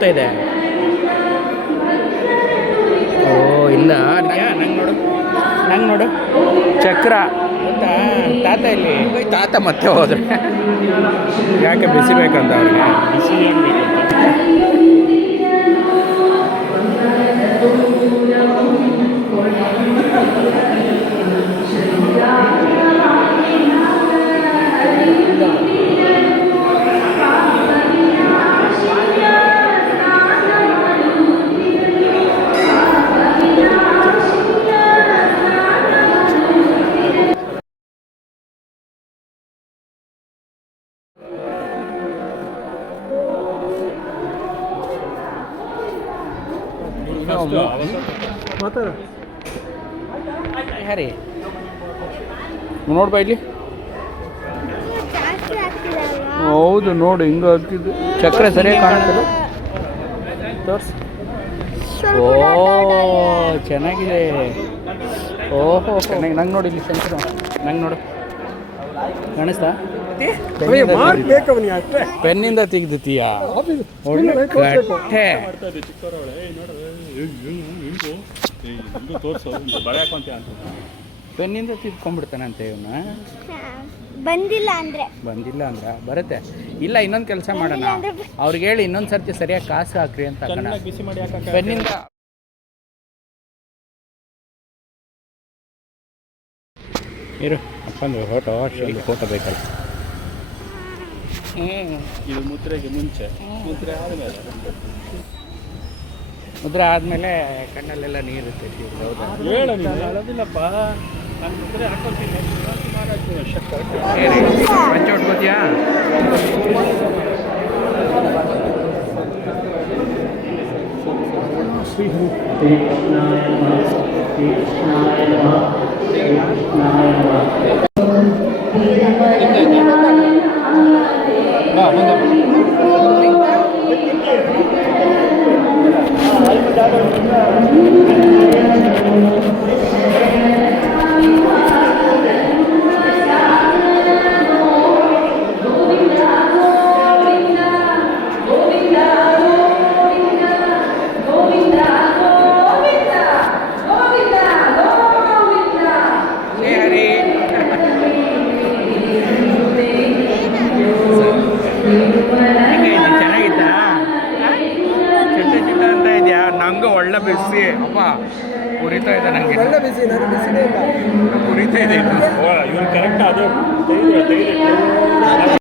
ಅಂತ ಇದೆ. ಓ ಇಲ್ಲ, ನಂಗೆ ನೋಡು ಚಕ್ರ ಗೊತ್ತಾ. ತಾತ ಇಲ್ಲಿ ತಾತ ಮತ್ತೆ ಹೋದ್ರೆ ಯಾಕೆ ಬಿಸಿ ಬೇಕಂತ ಅವ್ರಿಗೆ? ಬಿಸಿ ಏನು ಬೇಕಂತ ಹರಿ ನೋಡ್ಬಾ ಇಲ್ಲಿ. ಹೌದು ನೋಡು ಹಿಂಗೆ ಹಾಕಿದ್ದು ಚಕ್ರ ಸರಿಯಾಗಿ ಕಾಣುತ್ತಲ್ಲ. ತೋರ್ಸು. ಓ ಚೆನ್ನಾಗಿದೆ. ಓಹೋ ನಂಗೆ ನೋಡಿ ಇಲ್ಲಿ ಚಂದ್ರ ನಂಗೆ ನೋಡು ಕಾಣಿಸ್ತಾ? ಪೆನ್ನಿಂದ ತೆಗ್ದಿತ್ತೀಯಾ? ಕಟ್ಟೆ ಪೆನ್ನಿಂದ ತಿದ್ಕೊಂಡ್ಬಿಡ್ತಾನಂತೆ ಇವನ್ನ. ಬಂದಿಲ್ಲ ಅಂದ್ರೆ ಬರುತ್ತೆ. ಇಲ್ಲ ಇನ್ನೊಂದು ಕೆಲಸ ಮಾಡೋಣ, ಅವ್ರಿಗೆ ಹೇಳಿ ಇನ್ನೊಂದು ಸರ್ತಿ ಸರಿಯಾಗಿ ಕಾಸು ಹಾಕ್ರಿ ಅಂತ. ಪೆನ್ನಿಂದ ಇರು ಅಪ್ಪಂದು ಫೋಟೋ ಬೇಕಲ್ಲ. ಇದು ಮುದ್ರೆಗೆ ಮುಂಚೆ, ಮುದ್ರೆ ಆದಮೇಲೆ ಕಣ್ಣಲ್ಲೆಲ್ಲ ನೀರುತ್ತೆ. ಹೇಳು ನೀನು ಅಳೋದಿಲ್ಲಪ್ಪ, ನಾನು ಮುದ್ರೆ ಹಾಕೋತೀನಿ ಪಂಚೆ ಉಟ್ಕೋತೀಯಾ? ಚೆನ್ನಾಗಿತ್ತಾ? ಚಿಟ್ಟ ಅಂತ ಇದೆಯಾ? ನಂಗೆ ಒಳ್ಳೆ ಬಿಸಿ ಅಪ್ಪ ಉರಿತಾ ಇದೆ. ನನಗೆ ಉರಿತಾ ಇದೆ. ಇವ್ರು ಕರೆಕ್ಟ್ ಅದು